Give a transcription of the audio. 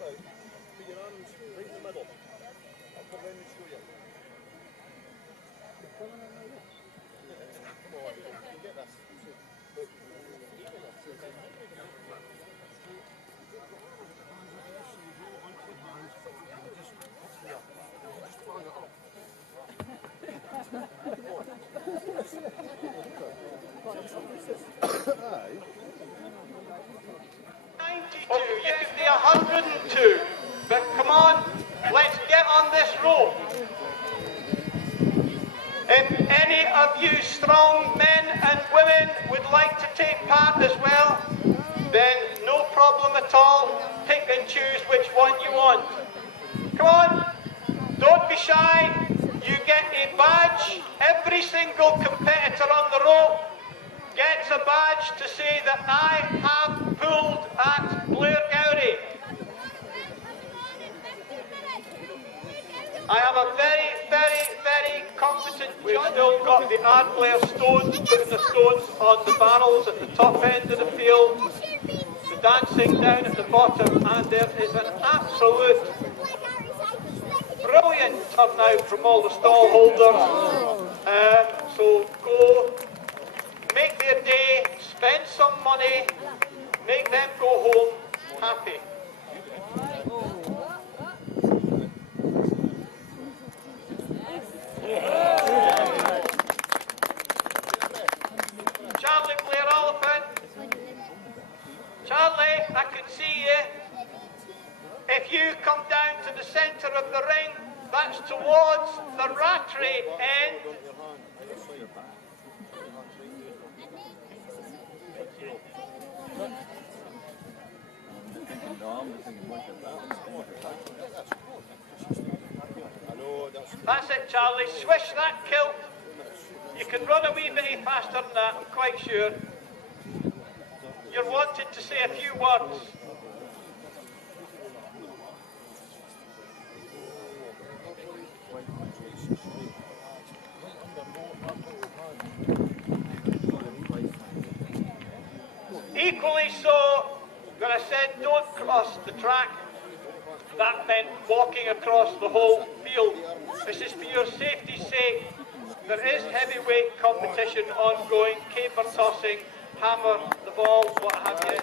Put your arms right in the middle. I'll come round and show you. Come on, you get this. You could be 102, but come on, let's get on this roll. If any of you strong men and women would like to take part as well, then no problem at all. Pick and choose which one you want. Come on, don't be shy. You get a badge. Every single competitor on the row gets a badge to say that I have pulled at Blairgowrie. I have a very, very, very competent. We've still got the Ardblair Stones, putting the stones on the barrels at the top end of the field, the dancing down at the bottom, and there is an absolute brilliant turnout from all the stall holders. So go, make their day, spend some money, make them go home happy. Charlie Blair Elephant. Charlie, I can see you. If you come down to the centre of the ring, that's towards the rattery end. That's it, Charlie. Swish that kilt. You can run a wee bit faster than that, I'm quite sure. You're wanted to say a few words. Equally so, when I said don't cross the track, that meant walking across the whole field. This is for your safety's sake. There is heavyweight competition ongoing, caper tossing, hammer the ball, what have you.